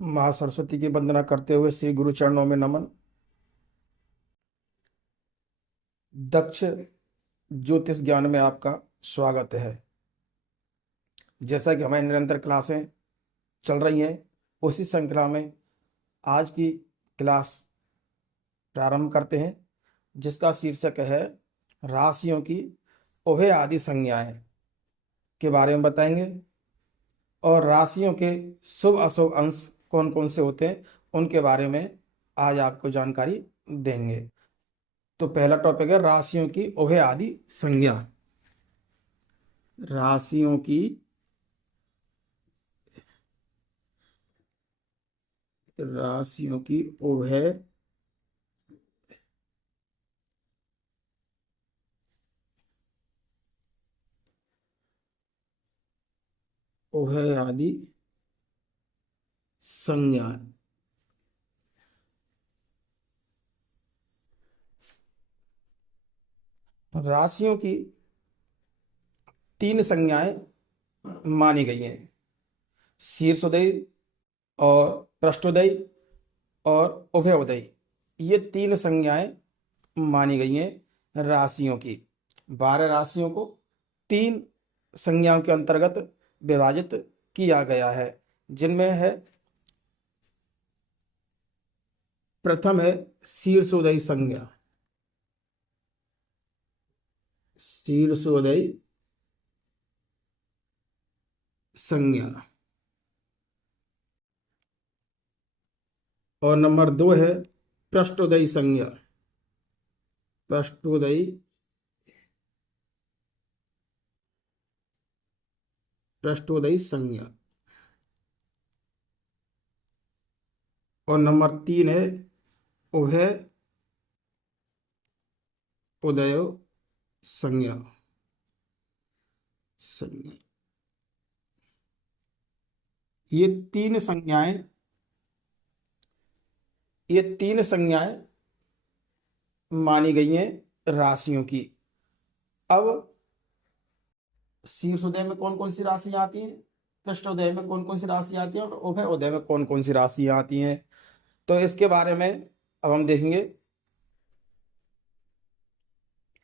माँ सरस्वती की वंदना करते हुए श्री गुरु चरणों में नमन। दक्ष ज्योतिष ज्ञान में आपका स्वागत है। जैसा कि हमारी निरंतर क्लासें चल रही हैं, उसी श्रृंखला में आज की क्लास प्रारंभ करते हैं, जिसका शीर्षक है राशियों की उभय आदि संज्ञाएं के बारे में बताएंगे और राशियों के शुभ अशुभ अंश कौन कौन से होते हैं उनके बारे में आज आपको जानकारी देंगे। तो पहला टॉपिक है राशियों की उभय आदि संज्ञा। राशियों की उभय आदि संज्ञा। राशियों की तीन संज्ञाएं मानी गई हैं: शीर्षोदय और पृष्ठोदय और उभयोदय। ये तीन संज्ञाएं मानी गई हैं राशियों की। 12 राशियों को तीन संज्ञाओं के अंतर्गत विभाजित किया गया है, जिनमें है प्रथम है शीर्षोदय संज्ञा। शीर्षोदय संज्ञा। और नंबर 2 है पृष्ठोदय संज्ञा। पृष्ठोदय संज्ञा। और नंबर 3 है उभय उदय संज्ञा। ये तीन संज्ञाएं मानी गई हैं राशियों की। अब शीर्षोदय में कौन कौन सी राशियां आती हैं, पृष्ठोदय में कौन कौन सी राशियां आती हैं और उभय उदय में कौन कौन सी राशियां आती हैं, तो इसके बारे में अब हम देखेंगे।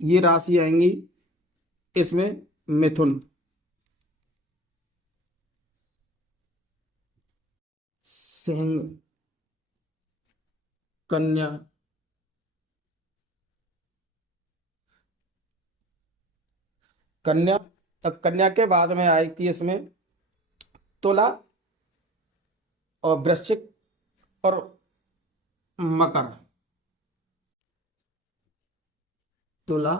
ये राशि आएंगी इसमें मिथुन, सिंह, कन्या, कन्या के बाद में आई थी इसमें तुला और वृश्चिक और मकर। तुला,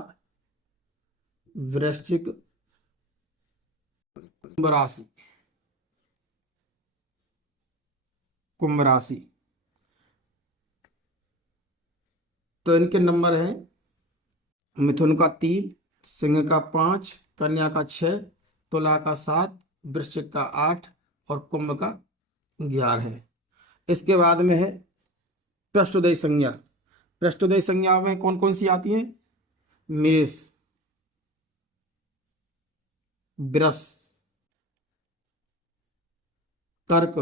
वृश्चिक, कुंभ राशि। तो इनके नंबर हैं मिथुन का 3, सिंह का 5, कन्या का 6, तुला का 7, वृश्चिक का 8 और कुंभ का 11 है। इसके बाद में है पृष्ठोदय संज्ञा। पृष्ठोदय संज्ञा में कौन कौन सी आती हैं? मेष, वृष, कर्क,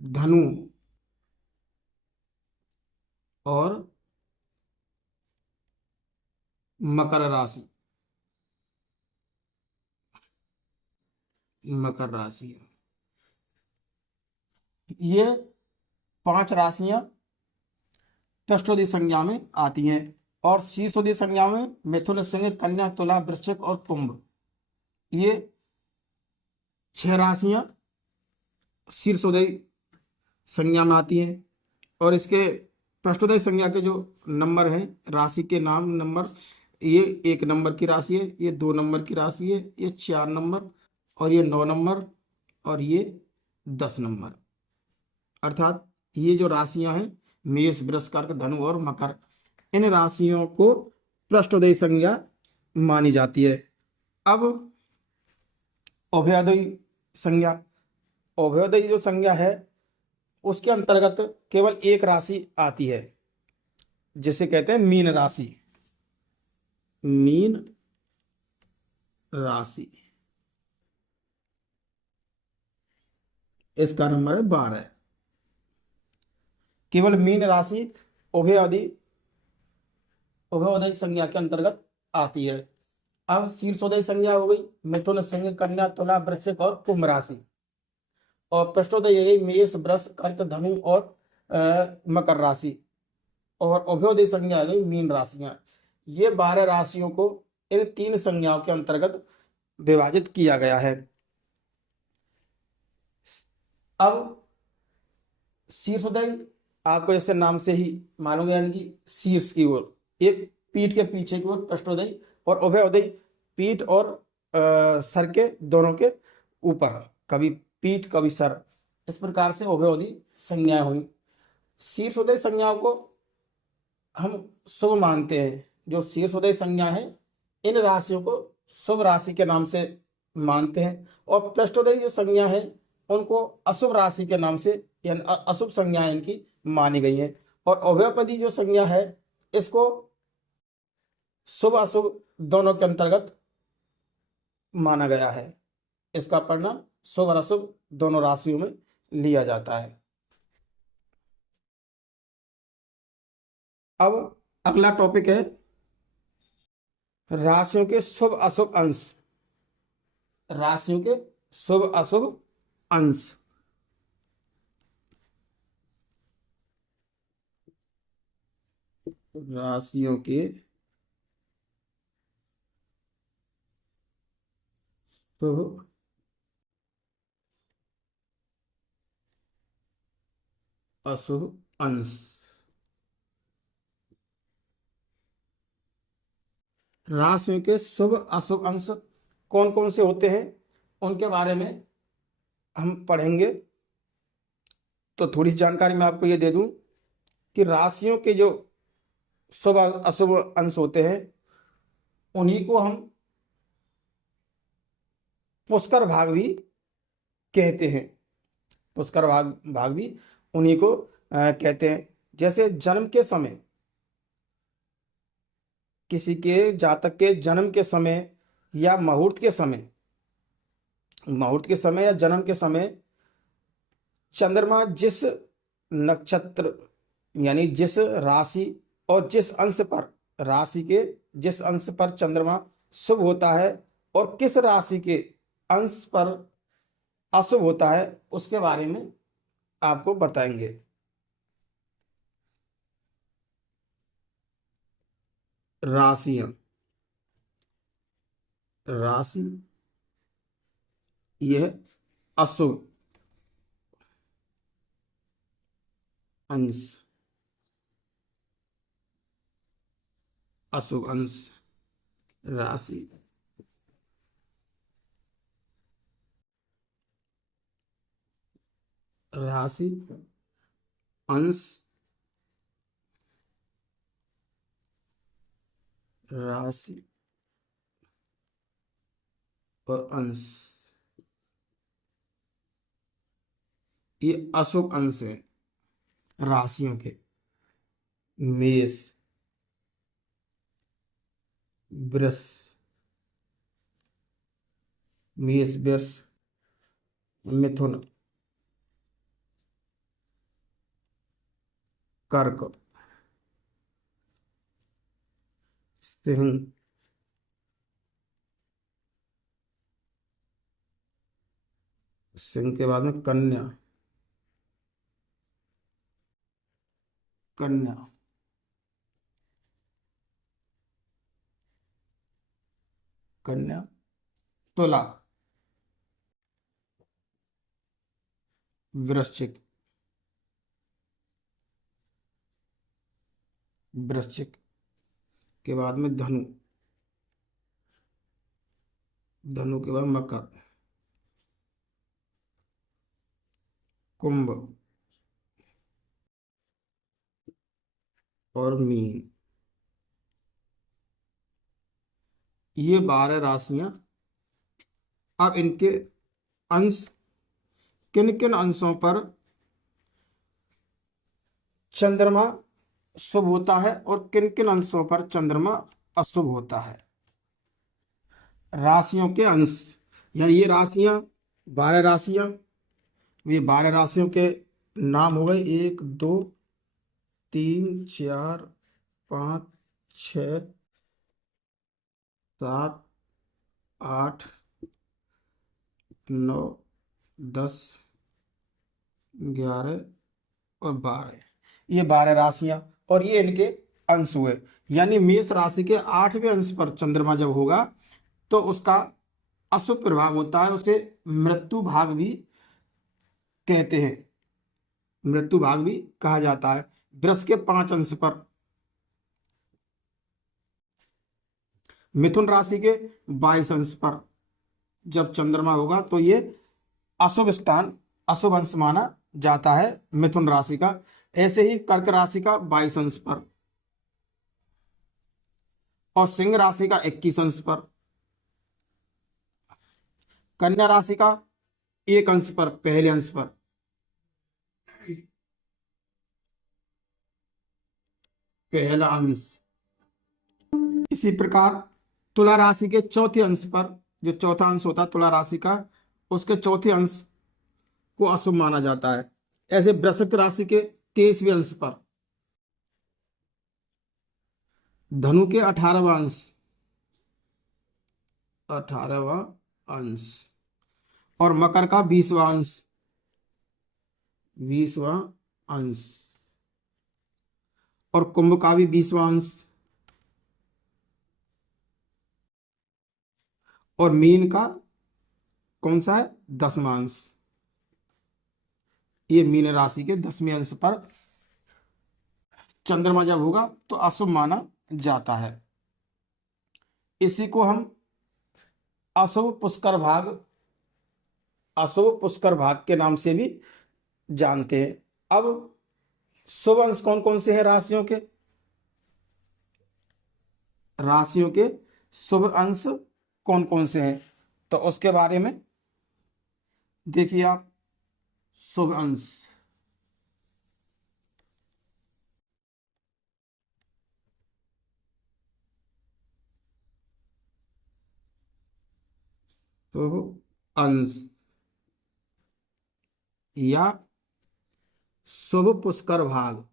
धनु और मकर राशि। ये 5 राशियां पृष्ठोदय संज्ञा में आती हैं और शीर्षोदय संज्ञा में मिथुन, सिंह, कन्या, तुला, वृश्चिक और कुंभ। ये 6 राशियां शीर्षोदय संज्ञा में आती हैं और इसके पृष्ठोदय संज्ञा के जो नंबर हैं, राशि के नाम नंबर, ये 1 नंबर की राशि है, ये 2 नंबर की राशि है, ये 4 नंबर और ये 9 नंबर और ये 10 नंबर। अर्थात ये जो राशियां हैं मेष, वृष, कर्क, धनु और मकर, इन राशियों को पृष्ठोदय संज्ञा मानी जाती है। अब उभयोदय संज्ञा। उभयोदय जो संज्ञा है उसके अंतर्गत केवल एक राशि आती है, जिसे कहते हैं मीन राशि। मीन राशि, इसका नंबर है 12। केवल मीन राशि उभयअधि उभयोदय संज्ञा के अंतर्गत आती है। अब शीर्षोदय संज्ञा हो गई मिथुन, सिंह, कन्या, तुला, वृश्चिक और कुंभ राशि। और पृष्ठोदय हो गई मेष, वृष, कर्क, धनु और मकर राशि। और उभयोदय संज्ञा आ गई मीन राशियां। ये 12 राशियों को इन 3 संज्ञाओं के अंतर्गत विभाजित किया गया है। अब शीर्षोदय आपको ऐसे नाम से ही मालूम है, यानी कि शीर्ष की ओर, एक पीठ के पीछे की ओर पृष्ठोदय, और उभयोदय पीठ और सर के दोनों के ऊपर, कभी पीठ कभी सर, इस प्रकार से उभयोदय संज्ञाएं हुई। शीर्षोदय संज्ञाओं को हम शुभ मानते हैं। जो शीर्षोदय संज्ञा है इन राशियों को शुभ राशि के नाम से मानते हैं, और पृष्ठोदय जो संज्ञा है उनको अशुभ राशि के नाम से, यानी अशुभ संज्ञा इनकी मानी गई है। और उभयपदी जो संज्ञा है इसको शुभ अशुभ दोनों के अंतर्गत माना गया है। इसका परिणाम शुभ और अशुभ दोनों राशियों में लिया जाता है। अब अगला टॉपिक है राशियों के शुभ अशुभ अंश। राशियों के शुभ अशुभ अंश। राशियों के शुभ अशुभ अंश। राशियों के शुभ अशुभ अंश कौन कौन से होते हैं उनके बारे में हम पढ़ेंगे। तो थोड़ी सी जानकारी मैं आपको ये दे दूं कि राशियों के जो शुभ अशुभ अंश होते हैं उन्हीं को हम पुष्कर भाग भी कहते हैं। पुष्कर भाग भी उन्हीं को कहते हैं। जैसे जन्म के समय, किसी के जातक के जन्म के समय या मुहूर्त के समय, या जन्म के समय चंद्रमा जिस नक्षत्र यानी जिस राशि और जिस अंश पर, राशि के जिस अंश पर चंद्रमा शुभ होता है और किस राशि के अंश पर अशुभ होता है उसके बारे में आपको बताएंगे। राशियां, राशि यह अशुभ अंश, अशुभ अंश राशि। राशि अंश, राशि और अंश, ये अशुभ अंश है राशियों के। मेष, वृष, मेष वृष, मिथुन, कर्क, सिंह, सिंह के बाद में कन्या, कन्या, कन्या, तुला, वृश्चिक, वृश्चिक के बाद में धनु, धनु के बाद मकर, कुंभ और मीन। ये 12 राशियां। अब इनके अंश, किन किन अंशों पर चंद्रमा शुभ होता है और किन किन अंशों पर चंद्रमा अशुभ होता है। राशियों के अंश, यानी ये राशियां 12 राशियां, ये 12 राशियों के नाम हो गए 1 2 3 4 5 6 7 8 9 10 11 और 12, ये 12 राशियां और ये इनके अंश हुए। यानी मेष राशि के 8वें अंश पर चंद्रमा जब होगा तो उसका अशुभ प्रभाव होता है, उसे मृत्यु भाग भी कहते हैं, मृत्यु भाग भी कहा जाता है। वृष के 5 अंश पर, मिथुन राशि के 22 अंश पर जब चंद्रमा होगा तो ये अशुभ स्थान, अशुभ अंश माना जाता है मिथुन राशि का। ऐसे ही कर्क राशि का 22 अंश पर और सिंह राशि का 21 अंश पर, कन्या राशि का 1 अंश पर, पहले अंश पर, पहला अंश। इसी प्रकार तुला राशि के चौथे अंश पर, जो चौथा अंश होता है तुला राशि का, उसके चौथे अंश को अशुभ माना जाता है। ऐसे वृश्चिक राशि के 23वें अंश पर, धनु के 18वां अंश, 18वां अंश और मकर का 20वां अंश, 20वां अंश और कुंभ का भी 20वां अंश और मीन का कौन सा है, 10वां अंश। ये मीन राशि के 10वें अंश पर चंद्रमा जब होगा तो अशुभ माना जाता है। इसी को हम अशुभ पुष्कर भाग, अशुभ पुष्कर भाग के नाम से भी जानते हैं। अब शुभ अंश कौन कौन से हैं राशियों के, राशियों के शुभ अंश कौन कौन से हैं तो उसके बारे में देखिए आप। शुभ अंश, शुभ अंश या शुभ पुष्कर भाग,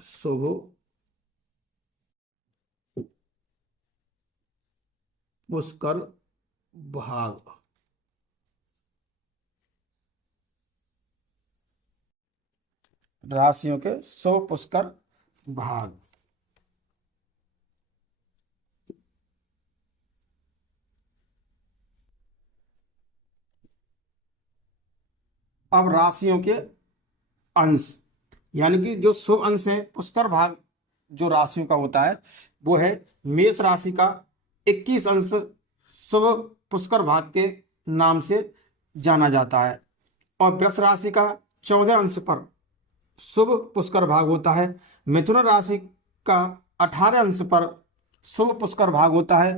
शुभ पुष्कर भाग, राशियों के शुभ पुष्कर भाग। अब राशियों के अंश, यानी कि जो शुभ अंश है पुष्कर भाग जो राशियों का होता है वो है मेष राशि का 21 अंश शुभ पुष्कर भाग के नाम से जाना जाता है और वृष राशि का 14 अंश पर शुभ पुष्कर भाग होता है। मिथुन राशि का 18 अंश पर शुभ पुष्कर भाग होता है।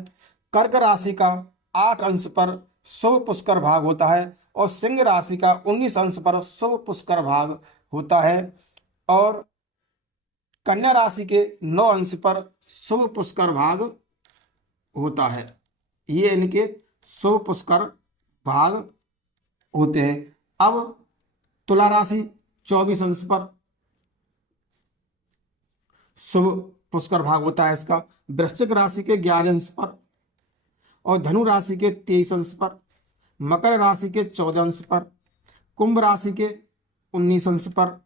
कर्क राशि का 8 अंश पर शुभ पुष्कर भाग होता है और सिंह राशि का 19 अंश पर शुभ पुष्कर भाग होता है और कन्या राशि के 9 अंश पर शुभ पुष्कर भाग होता है। ये इनके शुभ पुष्कर भाग होते हैं। अब तुला राशि 24 अंश पर शुभ पुष्कर भाग होता है इसका। वृश्चिक राशि के 11 अंश पर और धनु राशि के 23 अंश पर, मकर राशि के 14 अंश पर, कुंभ राशि के 19 अंश पर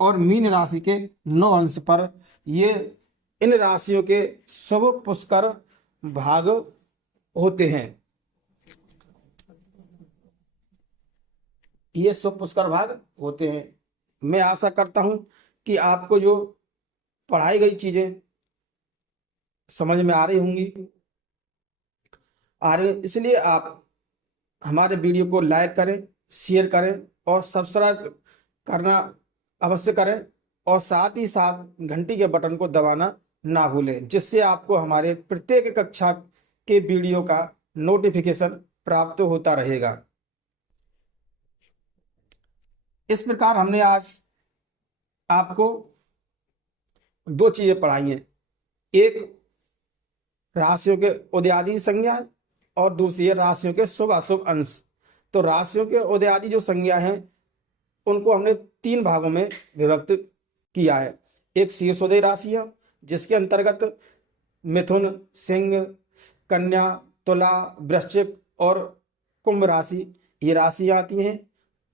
और मीन राशि के 9 अंश पर ये इन राशियों के शुभ पुष्कर भाग होते हैं। ये शुभ पुष्कर भाग होते हैं। मैं आशा करता हूं कि आपको जो पढ़ाई गई चीजें समझ में आ रही होंगी, आ रही, इसलिए आप हमारे वीडियो को लाइक करें, शेयर करें और सब्सक्राइब करना अवश्य करें और साथ ही साथ घंटी के बटन को दबाना ना भूलें, जिससे आपको हमारे प्रत्येक कक्षा के वीडियो का नोटिफिकेशन प्राप्त होता रहेगा। इस प्रकार हमने आज आपको 2 चीजें पढ़ाई हैं। एक राशियों के उदयादि संज्ञा और दूसरी है राशियों के शुभ अशुभ अंश। तो राशियों के उदयादि जो संज्ञा हैं उनको हमने 3 भागों में विभक्त किया है। एक शीर्षोदय राशियां, जिसके अंतर्गत मिथुन, सिंह, कन्या, तुला, वृश्चिक और कुंभ राशि ये राशि आती हैं।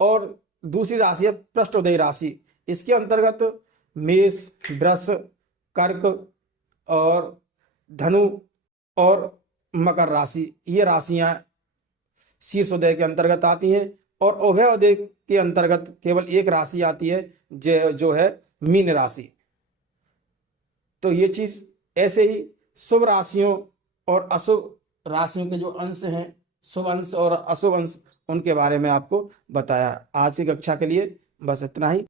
और दूसरी राशि है पृष्ठोदय राशि, इसके अंतर्गत मेष, वृष, कर्क और धनु और मकर राशि ये राशियां शीर्षोदय के अंतर्गत आती हैं। और उभयोदय के अंतर्गत केवल एक राशि आती है जो है मीन राशि। तो ये चीज ऐसे ही शुभ राशियों और अशुभ राशियों के जो अंश हैं, शुभ अंश और अशुभ अंश, उनके बारे में आपको बताया। आज की कक्षा के लिए बस इतना ही।